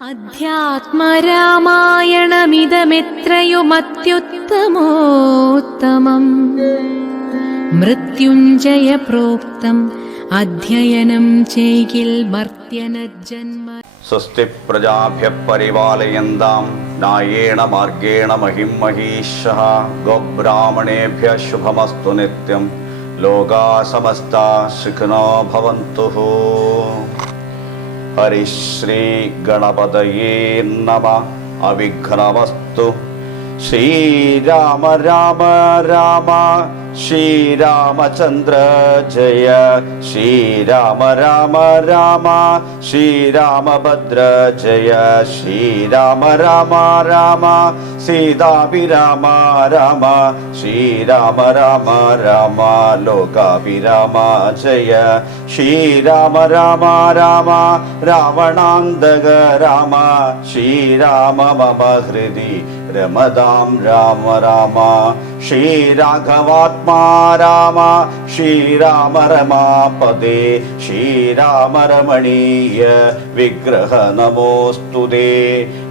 അധ്യാത്മരാമായണമിതമെത്രയുമത്യുത്തമോത്തമം. മൃത്യുഞ്ജയ പ്രോക്തം അധ്യയനം ചെയ്യിൽ മർത്യനജന്മ സ്വസ്തി പ്രജാഭ്യ പരിപാലയന്താം നായേണ മാർഗേണ മഹിം മഹീഷ ഗോബ്രാഹ്മണേഭ്യ ശുഭമസ്തു നിത്യം. ലോകാ സമസ്ത സുഖിനോ ഭവന്തു ഹരിശ്രീ ഗണപതയേ നമ. അവിഘ്നവസ്തു. ശ്രീരാമ രാമ രാമ. ശ്രീരാമചന്ദ്ര ജയ. ശ്രീരാമ രാമ രാമ. ശ്രീരാമഭദ്ര ജയ. ശ്രീരാമ രാമ രാമ. സീതാഭിരാമ രാമ ശ്രീരാമ രാമ രാമ ലോകാഭിരാമ ജയ. ശ്രീരാമ രാമ രാമ രാവണാന്തക രാമ. ശ്രീരാമ മമ ഹൃദി രമതാം രാമ രാമ. ശ്രീരാഘവാത്മാ രാമ. ശ്രീരാമ രമാപദേ ശ്രീരാമ രമണീയ വിഗ്രഹ നമോസ്തുതേ.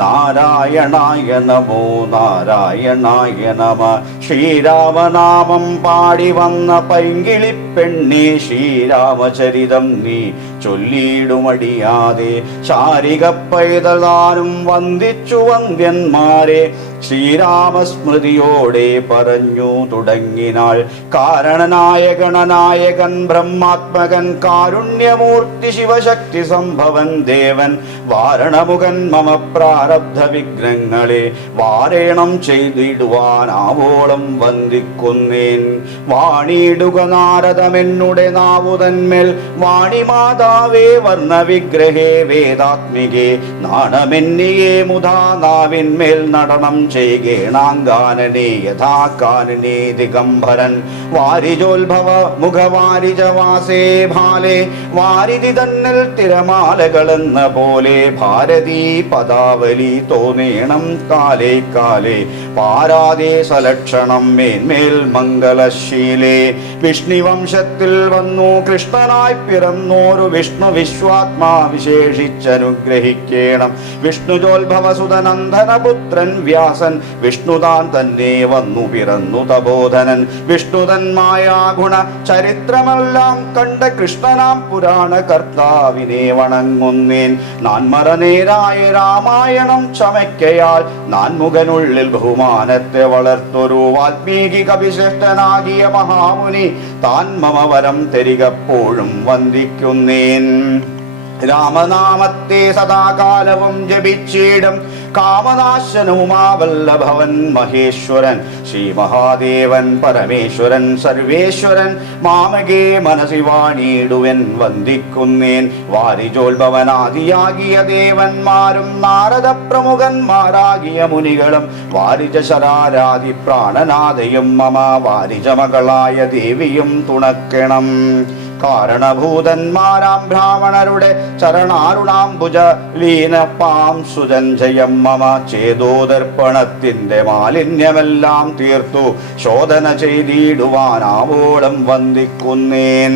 നാരായണായ നമോ നാരായണായ നമ ശ്രീരാമനാമം പാടി വന്ന പൈങ്കിളി പെണ്ണേ ശ്രീരാമചരിതം നീ ചൊല്ലിയിടുമടിയാതെ. ശാരിക പൈതലാനും വന്ദിച്ചു വന്ദ്യന്മാരെ. ശ്രീരാമസ്മൃതിയോടെ പറഞ്ഞു തുടങ്ങിനാൾ. കാരണനായ ഗണനായകൻ ബ്രഹ്മാത്മകൻ കാരുണ്യമൂർത്തി ശിവശക്തി സംഭവൻ ദേവൻ. വാരണമുഖൻ മമ പ്രാരബ്ധ വിഘ്നങ്ങളെ വാരേണം ചെയ്തിടുവാൻ ആവോളം വന്ദിക്കുന്നേൻ. വാണിയിടുക നാരദമെന്നുടെ നാവുതന്മേൽ വാണിമാതാവേ വർണ വിഗ്രഹേ വേദാത്മികേ നാണമെന്നിയേ മുതാ നാവിന്മേൽ നടനം ചെയ്യേണാങ്കാനനെ യഥാ കാനനെ ദിഗംബരൻ. വാരിജോത്ഭവ മുഖവാരിജവാസേ ഭാലേ വാരിതി തന്നൽ തിരമാലകളെന്ന പോലെ ഭാരതീ പദാവലി തോന്നേണം കാലേ കാലേ. പാരാതെ സലക്ഷണം മേന്മേൽ മംഗലശീലേ. വിഷ്ണുവംശത്തിൽ വന്നു കൃഷ്ണനായി പിറന്നോരു വിഷ്ണു വിശ്വാത്മാ വിശേഷിച്ചനുഗ്രഹിക്കേണം. വിഷ്ണുജോത്ഭവസുതനന്ദനപുത്രൻ വ്യാസൻ വിഷ്ണുതാൻ തന്നെ വന്നു പിറന്നു തബോധനൻ വിഷ്ണുതന്മായ ഗുണ ചരിത്രമെല്ലാം കണ്ട കൃഷ്ണനാം പുരാണ കർത്താവിനെ വണങ്ങുന്നേൻ. നാൻമറനേരായ രാമായണം ചമയ്ക്കയാൽ നാൻമുഖനുള്ളിൽ ബഹുമാനത്തെ വളർത്തൊരു വാൽമീകി കവിശ്രേഷ്ഠനാകിയ മഹാമുനി താൻ മമവരം തരികപ്പോഴും വന്ദിക്കുന്നേൻ. രാമനാമത്തെ സദാകാലവും ജപിച്ചിടും കാമനാശനവുമാവല്ലഭവൻ മഹേശ്വരൻ. ശ്രീ മഹാദേവൻ പരമേശ്വരൻ സർവേശ്വരൻ മാമകേ മനസി വാണിയിടുവൻ വന്ദിക്കുന്നേൻ. വാരിജോത്ഭവനാദിയാകിയ ദേവന്മാരും നാരദ പ്രമുഖന്മാരാകിയ മുനികളും വാരിജ ശരാരാതി പ്രാണനാഥയും മമ വാരിജ മകളായ ദേവിയും തുണക്കണം. കാരണഭൂതന്മാരാം ബ്രാഹ്മണരുടെ ചരണാരുണാംബുജ ലീനപ്പാം സുജഞ്ജയം മമ ചേതോദർപ്പണത്തിന്റെ മാലിന്യമെല്ലാം തീർത്തു. ശോധന ചെയ്തിടുവാനാവോളം വന്ദിക്കുന്നേൻ.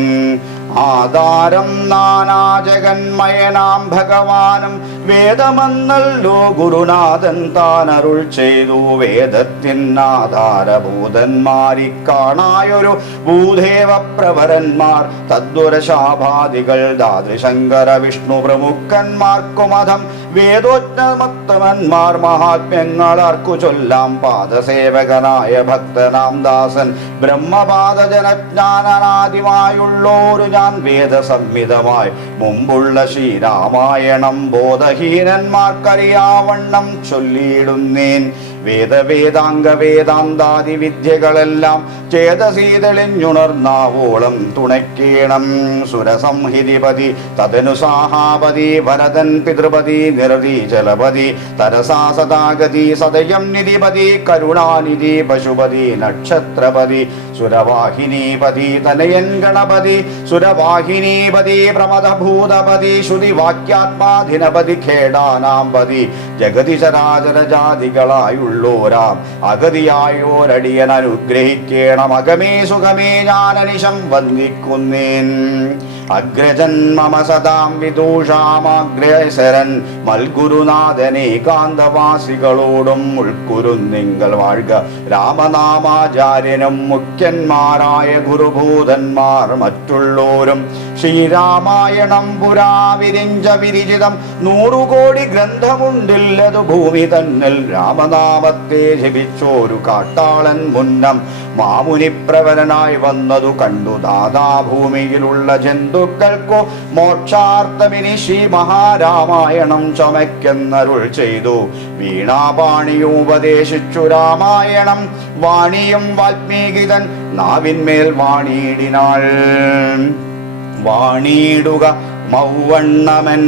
ആധാരം നാനാജഗന്മയനാം ഭഗവാനും വേദമെന്നല്ലോ ഗുരുനാഥൻ താൻ അരുൾ ചെയ്തു. വേദത്തിനാധാരഭൂതന്മാരി കാണായൊരു ഭൂദേവ പ്രവരന്മാർ. തദ്വരശാഭാദികൾ ദാദൃശങ്കര വിഷ്ണു പ്രമുഖന്മാർക്കുമധം. വേദോജ്ഞമത്തമന്മാർ മഹാത്മ്യങ്ങളാർക്കു ചൊല്ലാം. പാദസേവകനായ ഭക്തനാം ദാസൻ. ബ്രഹ്മപാദജനജ്ഞാനനാദിമായുള്ളോരു ഞാൻ വേദസംഹിതമായി. മുമ്പുള്ള ശ്രീരാമായണം ബോധഹീനന്മാർക്കറിയാവണ്ണം ചൊല്ലിയിടുന്നേൻ. വേദവേദാംഗ വേദാന്താദി വിദ്യകളെല്ലാം ചേതസീതളിഞ്ഞുണർന്നാവോളം തുണയ്ക്കേണം. സുരസംഹിതിപതി തദനു സാഹാപതി ഭരതൻ പിതൃപതി നിരതി തരസാ സദാഗതി സദയം നിധിപതി കരുണാനിധി പശുപതി നക്ഷത്രപതി സുരവാഹിനീപതി തനയൻ ഗണപതി സുരവാഹിനീപതി പ്രമദഭൂതപതി ശ്രുതി വാക്യാത്മാധിനപതി ഖേടാനാംപതി ജഗതി ജാതികളായുള്ളോരാം അഗതിയായോരടിയൻ അനുഗ്രഹിക്കേണം. അകമേ സുഖമേ ഞാൻ അനിശം വന്ദിക്കുന്നേൻ. അഗ്രജൻ മമ സദാം വിദൂഷാമാഗ്രേസരൻ മൽഗുരുനാഥനെ കാന്തവാസികളോടും നിങ്ങൾ വാഴ്ക. രാമനാമാചാര്യനും മുഖ്യന്മാരായ ഗുരുഭൂതന്മാർ മറ്റുള്ളോരും ശ്രീരാമായണം പുരാവിരിഞ്ച വിരിചിതം നൂറുകോടി ഗ്രന്ഥമുണ്ടില്ലതു ഭൂമി തന്നിൽ രാമനാമത്തെ ജപിച്ചോരു കാട്ടാളൻ മുന്നം മാമുനിപ്രവരനായി വന്നതു കണ്ടു. ദാദാ ഭൂമിയിലുള്ള ജന്തുക്കൾക്കു മോക്ഷാർത്ഥമിനി ശ്രീ മഹാരാമായണം ചമയ്ക്കെന്നരുൾ ചെയ്തു. വീണാപാണിയും ഉപദേശിച്ചു. രാമായണം വാണിയും വാൽമീകിതൻ നാവിന്മേൽ വാണിയിടിനാൾ. വാണിയിടുക മൗവണ്ണമൻ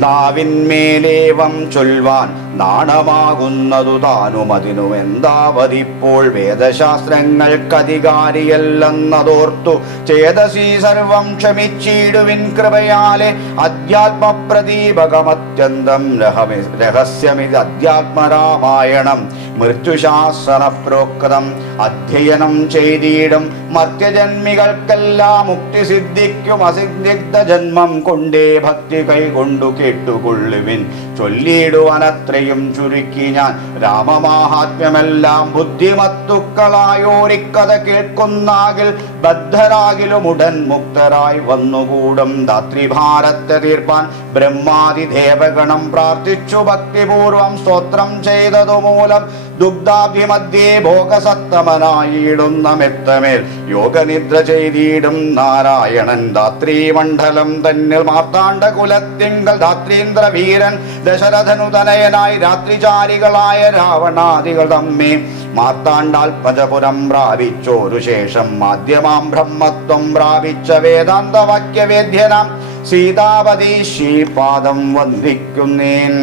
നാവിന്മേലേവം ചൊൽവാൻ നാണമാകുന്നതു താനുമതിനു എന്താവതിപ്പോൾ വേദശാസ്ത്രങ്ങൾക്കധികാരിയല്ലെന്നതോർത്തു ചേതസി സർവം ക്ഷമിച്ചിടുവിൻ കൃപയാലെ അധ്യാത്മപ്രദീപകമത്യന്തം രഹമി രഹസ്യമിത് അധ്യാത്മരാമായണം മൃത്യുശാസന പ്രോക്തം അധ്യയനം ചെയ്തിടും മർത്യജന്മികൾക്കെല്ലാം മുക്തി സിദ്ധിക്കും അസിദ്ധിഗ്ധ ജന്മം കൊണ്ടേ ഭക്തി കൈകൊണ്ടു കേട്ടുകൊള്ളുവിൻ. ചൊല്ലിയിടുവാനത്രയും ചുരുക്കി ഞാൻ. രാമമാഹാത്മ്യമെല്ലാം ബുദ്ധിമത്തുക്കളായോരിക്കഥ കേൾക്കുന്നാകിൽ ബദ്ധരാകിലും ഉടൻ മുക്തരായി വന്നുകൂടും. ധാത്രിഭാരത്തെ തീർപ്പാൻ ബ്രഹ്മാതി ദേവഗണം പ്രാർത്ഥിച്ചു ഭക്തിപൂർവം സ്തോത്രം ചെയ്തതു മൂലം ദുഗ്ധാഭിമധ്യേ ഭോഗസത്തമനായിടുന്ന മെത്തമേൽ യോഗനിദ്ര ചെയ്തിടും നാരായണൻ. ധാത്രീമണ്ഡലം തന്നിൽ മാർത്താണ്ഡ കുലത്തിങ്കൽ ധാത്രീന്ദ്ര വീരൻ ദശരഥനുതനയനായി രാത്രിചാരികളായ രാവണാദികൾ തമ്മേ മാർത്താണ്ഡാൽപജപുരം പ്രാപിച്ചോരു ശേഷം മാധ്യമാം ബ്രഹ്മത്വം പ്രാപിച്ച വേദാന്ത വാക്യവേദ്യനാം സീതാപതി ശ്രീപാദം വന്ദിക്കുന്നേൻ.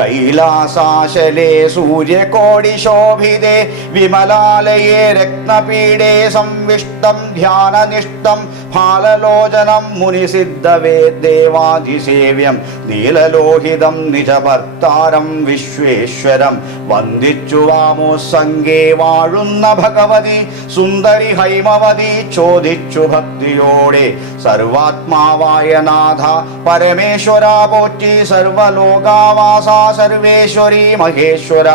കൈലാസാശലേ സൂര്യകോടി ശോഭിതേ വിമലാലയേ രത്നപീഠേ സംവിഷ്ടം ധ്യാനനിഷ്ടം ഫാലലോചനം മുനിസിദ്ധവേ ദേവാധിസേവ്യം നീലലോഹിതം നിജഭർത്താരം വിശ്വേശ്വരം വന്ദിച്ചു വാമോ സംഗേ വാഴുന്ന ഭഗവതി. സുന്ദരി ഹൈമവതി ചോദിച്ചു ഭക്തിയോടെ. സർവാത്മാവായ നാഥ പരമേശ്വര പോറ്റി. സർവലോകാവാസ സർവേശ്വരി മഹേശ്വര.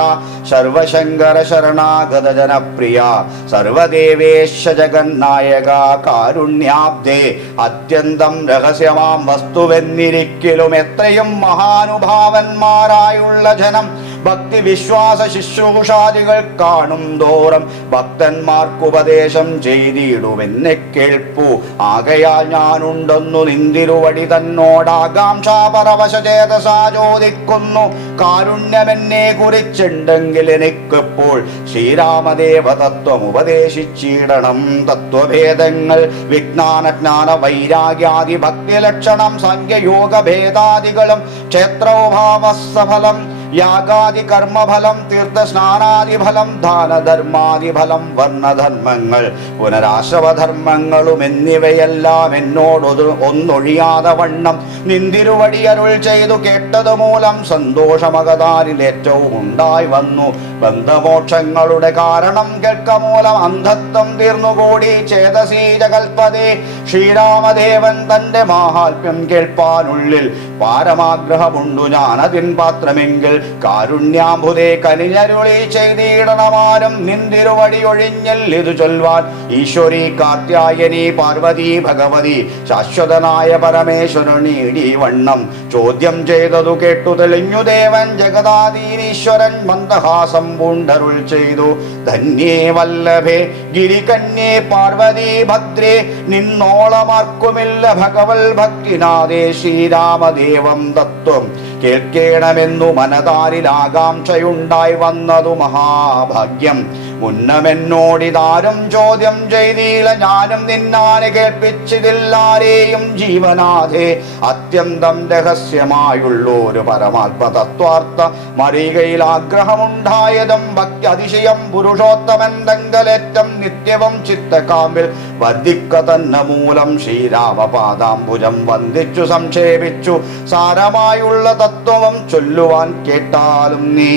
സർവശങ്കര ശരണാഗത ജനപ്രിയ. സർവദേവേശ ജഗന്നായക കാരുണ്യാബ്ദേ. അത്യന്തം രഹസ്യമാം വസ്തുവെന്നിരിക്കലും എത്രയും മഹാനുഭാവന്മാരായുള്ള ജനം. ഭക്തി വിശ്വാസ ശുശ്രൂഷാദികൾ കാണും തോറും ഭക്തന്മാർക്കുപദേശം ചെയ്തിടുമെന്നെ കേൾപ്പു. ആകയാൽ ഞാനുണ്ടെന്നു നിന്തിരുവടി തന്നോടാകാംക്ഷാപരവശചേതസാ ചോദിക്കുന്നു. കാരുണ്യമെന്നെ കുറിച്ചുണ്ടെങ്കിൽ എനിക്കിപ്പോൾ ശ്രീരാമദേവ തത്വം ഉപദേശിച്ചിടണം തത്വഭേദങ്ങൾ വിജ്ഞാനജ്ഞാന വൈരാഗ്യാദി ഭക്തിലക്ഷണം സംഖ്യയോഗ ഭേദാദികളും ക്ഷേത്രോഭാവസഫലം യാഗാദി കർമ്മഫലം തീർത്ഥസ്നാനാദിഫലം ദാനധർമാദിഫലം വർണധർമ്മങ്ങൾ പുനരാശ്രവധർമ്മങ്ങളും എന്നിവയെല്ലാം എന്നോട് ഒന്നൊഴിയാതെ വണ്ണം. നിന്തിരുവടി അരുൾ ചെയ്തു കേട്ടത് മൂലം സന്തോഷമകതാരിൽ ഏറ്റവും ഉണ്ടായി വന്നു. ബന്ധമോക്ഷങ്ങളുടെ കാരണം കേൾക്ക മൂലം അന്ധത്വം തീർന്നുകൂടി. ചേതസീ ജഗൽപതേ ശ്രീരാമദേവൻ തന്റെ മാഹാത്മ്യം കേൾപ്പാനുള്ളിൽ പാരമാഗ്രഹമുണ്ടു. ഞാനതിൻ പാത്രമെങ്കിൽ കാരുണ്യാംബുദേ കനിഞ്ഞരുളി ചെയ്തിടണമാനും നിന്തിരുവടി ഒഴിഞ്ഞൽ ഇത് ചൊൽവാൻ. ഈശ്വരി കാർത്യായനി പാർവതി ഭഗവതി ശാശ്വതനായ പരമേശ്വരനീടി വണ്ണം. ചോദ്യം ചെയ്തതു കേട്ടു തെളിഞ്ഞു ദേവൻ ജഗദാദീരീശ്വരൻ മന്ദഹാസം പൂണ്ടരുൾ ചെയ്തു. ധന്യേ വല്ലഭേ ഗിരികന്യേ പാർവതി ഭദ്രേ നിന്നോളമാർക്കുമില്ല ഭഗവൽ ഭക്തിനാഥേ ശ്രീരാമദേവം തത്വം. കേൾക്കേണമെന്നു മനതാരിൽ ആകാംക്ഷയുണ്ടായി വന്നതു മഹാഭാഗ്യം. മുന്നമെന്നോടിതാരും ചോദ്യം ചെയ്തീല. ഞാനും നിന്നാനെ കേൾപ്പിച്ചതില്ലാരെയും ജീവനാഥേ അത്യന്തം രഹസ്യമായുള്ളൊരു പരമാത്മ തത്വാർത്ഥ മറികയിൽ ആഗ്രഹമുണ്ടായതും ഭക്തി അതിശയം പുരുഷോത്തമൻ തങ്കലേറ്റം നിത്യവും ചിത്തകാമ്പിൽ വധിക്ക തന്നെ മൂലം ശ്രീരാമപാദാംബുജം വന്ദിച്ചു സംക്ഷേപിച്ചു. സാരമായുള്ള തത്വം ചൊല്ലുവാൻ കേട്ടാലും നീ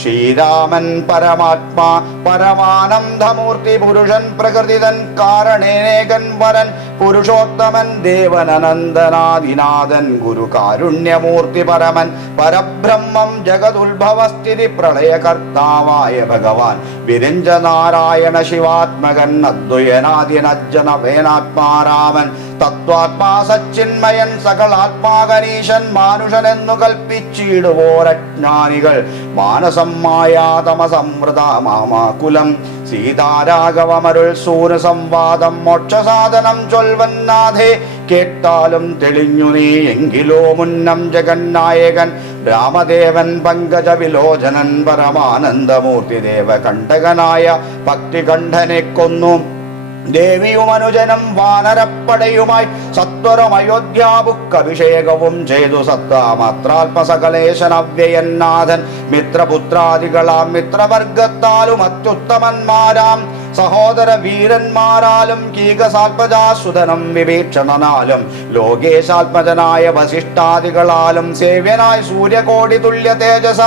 ശ്രീരാമൻ പരമാത്മാ പരമാനന്ദമൂർത്തി പുരുഷൻ പ്രകൃതിതൻ കാരണേകൻ വരൻ പുരുഷോത്തമൻ ദേവൻ അനന്തനാദിനാഥൻ ഗുരു കാരുണ്യമൂർത്തി പരമൻ പരബ്രഹ്മം ജഗതുത്ഭവസ്ഥിതി പ്രളയകർത്താവായ ഭഗവാൻ വിരഞ്ജനാരായണ ശിവാത്മകൻ അദ്വയനാദിനജ്ജന വേനാത്മാരാമൻ തത്വാത്മാ സച്ചിന്മയൻ സകളാത്മാകനീശൻ മാനുഷനെന്നു കൽപ്പിച്ചിടുവോരജ്ഞാനികൾ മാനസം മായാതമസമൃത മാമാകുലം സീതാരാഘവമരുൾ സൂര സംവാദം മോക്ഷസാധനം ചൊൽവന്നാഥേ കേട്ടാലും തെളിഞ്ഞു നീ എങ്കിലോ മുന്നം ജഗന്നായകൻ. രാമദേവൻ പങ്കജ വിലോചനൻ പരമാനന്ദമൂർത്തി ദേവകണ്ഠകനായ ഭക്തികണ്ഠനെ കൊന്നു. ദേവിയും അനുജനം വാനരപ്പടയുമായി സത്വരം അയോധ്യാബുക്കഭിഷേകവും ചെയ്തു സത്താമാത്രാത്മസകലേശനവ്യയന്നാഥൻ മിത്രപുത്രാദികളാം മിത്രവർഗത്താലും അത്യുത്തമന്മാരാം. സഹോദര വീരന്മാരാലും കീകസാത്മജാസുതനം വിവീക്ഷണനാലും. ലോകേശാത്മജനായ വസിഷ്ഠാദികളാലും സേവ്യനായ സൂര്യകോടി തുല്യ തേജസ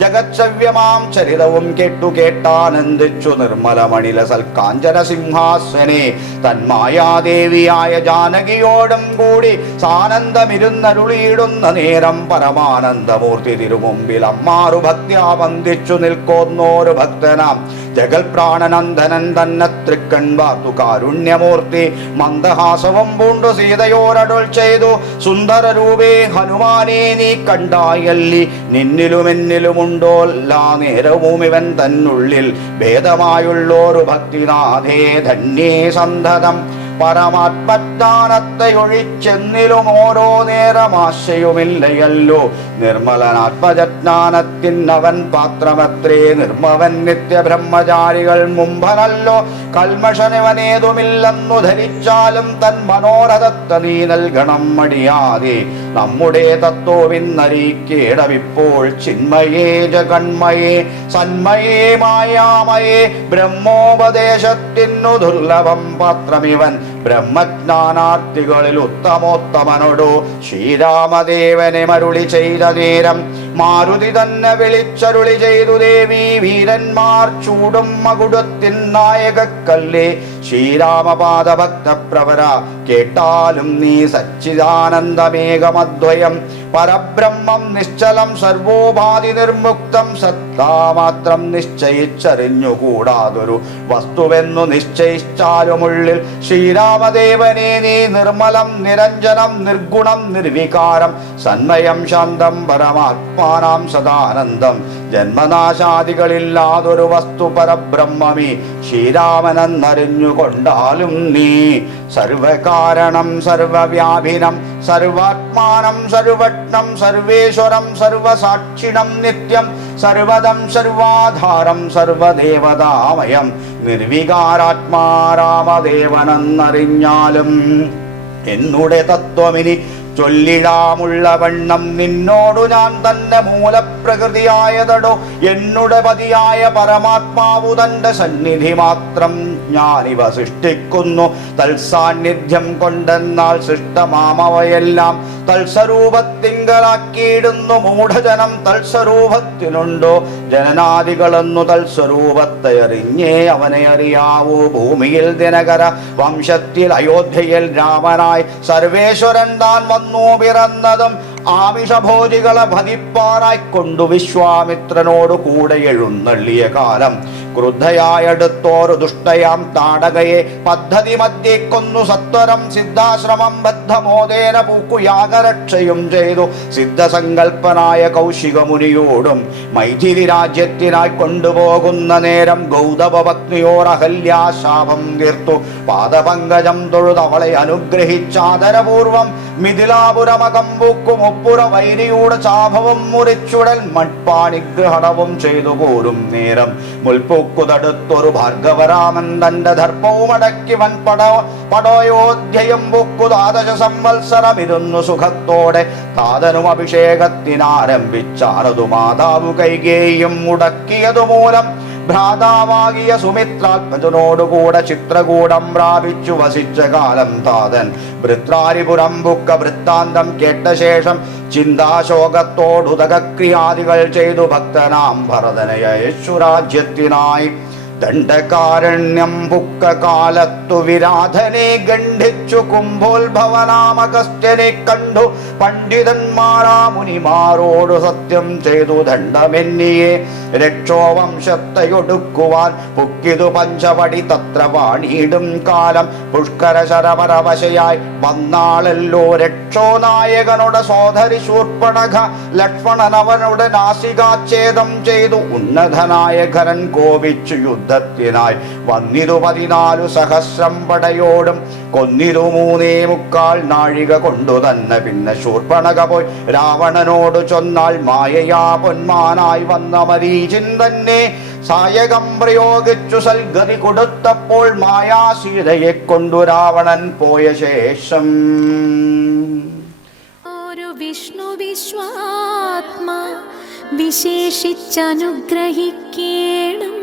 ജഗച്ഛവ്യമാം ചരിതവും കേട്ടു കേട്ടാനന്ദിച്ചു നിർമ്മലമണില സൽക്കാഞ്ചന സിംഹാസനെ. തന്മായാദേവിയായ ജാനകിയോടും കൂടി സാനന്ദമിരുന്നരുളിയിടുന്ന നേരം പരമാനന്ദമൂർത്തി തിരുമുമ്പിൽ അമ്മാറു ഭക്തിയാ വന്ദിച്ചു നിൽക്കുന്നോരു ഭക്തനാം. ജഗൽപ്രാണനന്ദനൻ തന്നെ തൃക്കൺ വാർത്തു കാരുണ്യമൂർത്തി മന്ദഹാസവും പൂണ്ടു സീതയോരടുൾ ചെയ്തു. സുന്ദര രൂപേ ഹനുമാനേ നീ കണ്ടായല്ലി. നിന്നിലും എന്നിലുമുണ്ടോ എല്ലാ നേരവും ഇവൻ തന്നുള്ളിൽ ഭേദമായുള്ളോരു ഭക്തിനാഥേ ധന്യേ സന്തതം പരമാത്മജ്ഞാനത്തെ ഒഴിച്ചെന്നിലും ഓരോ നേരം ആശയുമില്ലയല്ലോ. അവൻ പാത്രമത്രേ. നിർമ്മവൻ നിത്യബ്രഹ്മചാരികൾ മുമ്പനല്ലോ. കൽമഷനിവനേതുമില്ലെന്നു ധരിച്ചാലും തൻ മനോരഥത്തെ നീ നൽകണം മടിയാതെ. നമ്മുടെ തത്വവിന്നറിയിക്കേടവിപ്പോൾ ചിന്മയേ ജഗന്മയേ സന്മയേ മായാമയേ. ബ്രഹ്മോപദേശത്തിനു ദുർലഭം പാത്രമിവൻ Yeah. ബ്രഹ്മജ്ഞാനാർത്ഥികളിൽ ഉത്തമോത്തമനോടു ശ്രീരാമദേവനെ മരുളി ചെയ്ത നേരം മാരുതി തന്നെ വിളിച്ചരുളി ചെയ്തു ദേവി വീരന്മാർ ചൂടും മകുടത്തിൻ നായകക്കല്ലേ. ശ്രീരാമപാദ ഭക്തപ്രവര കേട്ടാലും നീ സച്ചിദാനന്ദമേകമദ്വയം പരബ്രഹ്മം നിശ്ചലം സർവോപാധി നിർമുക്തം സത്താമാത്രം നിശ്ചയിച്ചറിഞ്ഞുകൂടാതൊരു വസ്തുവെന്നു നിശ്ചയിച്ചാലുമുള്ളിൽ ശ്രീരാമദേവനെ നീ നിർമ്മലം നിരഞ്ജനം നിർഗുണം നിർവികാരം സന്മയം ശാന്തം പരമാത്മാനാം സദാനന്ദം. ജന്മനാശാദികളില്ലാതൊരു വസ്തു പരബ്രഹ്മമേ ശ്രീരാമനെന്നറിഞ്ഞുകൊണ്ടാലും നീ സർവകാരണം സർവവ്യാപിനം സർവാത്മാനം സർവജ്ഞം സർവേശ്വരം സർവസാക്ഷിണം നിത്യം സർവദം സർവാധാരം സർവദേവതാമയം. നിർവികാരാത്മാരാമദേവനെന്നറിഞ്ഞാലും എന്നുടെ തത്വമിനി ചൊല്ലിടാമുള്ള വണ്ണം നിന്നോടു ഞാൻ തന്നെ മൂലപ്രകൃതിയായതടോ. എന്നുടെ പതിയായ പരമാത്മാവു തന്റെ സന്നിധി മാത്രം ഞാനിവ സൃഷ്ടിക്കുന്നു. തൽസാന്നിധ്യം കൊണ്ടെന്നാൽ സൃഷ്ടമാമവയെല്ലാം തൽസ്വരൂപത്തിങ്കലാക്കിയിടുന്നു മൂഢജനം തൽസ്വരൂപത്തിനുണ്ടോ ജനനാദികളെന്നു തൽസ്വരൂപത്തെ അറിഞ്ഞേ അവനെ അറിയാവൂ. ഭൂമിയിൽ ദിനകര വംശത്തിൽ അയോധ്യയിൽ രാമനായി സർവേശ്വരൻ താൻ വന്നു പിറന്നതും ആമിഷഭോജികളെ ഭതിപ്പാറായിക്കൊണ്ടു വിശ്വാമിത്രനോട് കൂടെ എഴുന്നള്ളിയ കാലം. ക്രുദ്ധയായടുത്തോരു ദുഷ്ടയാം താടകയെ പദ്ധതി മധ്യേ കൊന്നു സത്വരം സിദ്ധാശ്രമം ബദ്ധമോദേന പൂക്കു യാഗരക്ഷയും ചെയ്തു. സിദ്ധസങ്കൽപ്പനായ കൗശിക മുനിയോടും മൈഥിലി രാജ്യത്തിനായി കൊണ്ടുപോകുന്ന നേരം ഗൗതമ പത്നിയോർ അഹല്യാശാപം തീർത്തു. പാദപങ്കജം തൊഴുതവളെ അനുഗ്രഹിച്ചാദരപൂർവം മിഥിലാപുരമകമ്പൂക്കും ഒപ്പുര വൈരിയുടെ ചാപവും മുറിച്ചുടൽ മൺപാണിഗ്രഹണവും ചെയ്തു പോരും നേരം. മുൽപ്പൂക്കു തടുത്തൊരു ഭാർഗവരാമൻ തന്റെ അടക്കി വൻ പട പടോയോധ്യയും പൂക്കു ദ്വാദശ സംവത്സരമിരുന്നു സുഖത്തോടെ. താതനും അഭിഷേകത്തിനാരംഭിച്ചാറതു മാതാവ് കൈകേയും മുടക്കിയതു മൂലം ഭ്രാതാവാകിയ സുമിത്രാത്മജനോടുകൂടെ ചിത്രകൂടം പ്രാപിച്ചു വസിച്ച കാലം താതൻ. വൃത്രാരിപുരം ബുക്ക വൃത്താന്തം കേട്ട ശേഷം ചിന്താശോകത്തോടുതകക്രിയാദികൾ ചെയ്തു ഭക്തനാം ഭരതനയ യേശുരാജ്യത്തിനായി ദണ്ഡകാരണ്യം ബുക്കകാലത്തു വിരാധനെ ഗണ്ഡിച്ചു കുംഭോത്ഭവനാമകസ്റ്റനെ കണ്ടു. പണ്ഡിതന്മാരാ മുനിമാരോട് സത്യം ചെയ്തു ദണ്ഡമെന്നിയെ. രക്ഷോവംശത്തെയൊടുക്കുവാൻ പുക്കിതു പഞ്ചവടി തത്ര വാണിയിടും കാലം. പുഷ്കര ശരമരവശയായി വന്നാളല്ലോ രക്ഷോ നായകനുടെ സോധരി ശൂർപ്പണക ലക്ഷ്മണനവനുടെ നാസികാച്ഛേദം ചെയ്തു. ഉന്നതനായ കോപിച്ചു കോപിച്ചു യുദ്ധത്തിനായി വന്നിരു പതിനാലു സഹസ്രം പടയോടും കൊന്നിരു മൂന്നേ മുക്കാൽ നാഴിക കൊണ്ടു തന്നെ. പിന്നെ ശൂർപ്പണക പോയി രാവണനോട് ചൊന്നാൽ മായയാ പൊന്മാനായി വന്ന മരീചിൻ തന്നെ. സായകം പ്രയോഗിച്ചു സൽഗതി കൊടുത്തപ്പോൾ മായാ സീതയെ കൊണ്ടു രാവണൻ പോയ ശേഷം. ഒരു വിഷ്ണു വിശ്വാത്മാ വിശേഷിച്ചനുഗ്രഹിക്കേണം.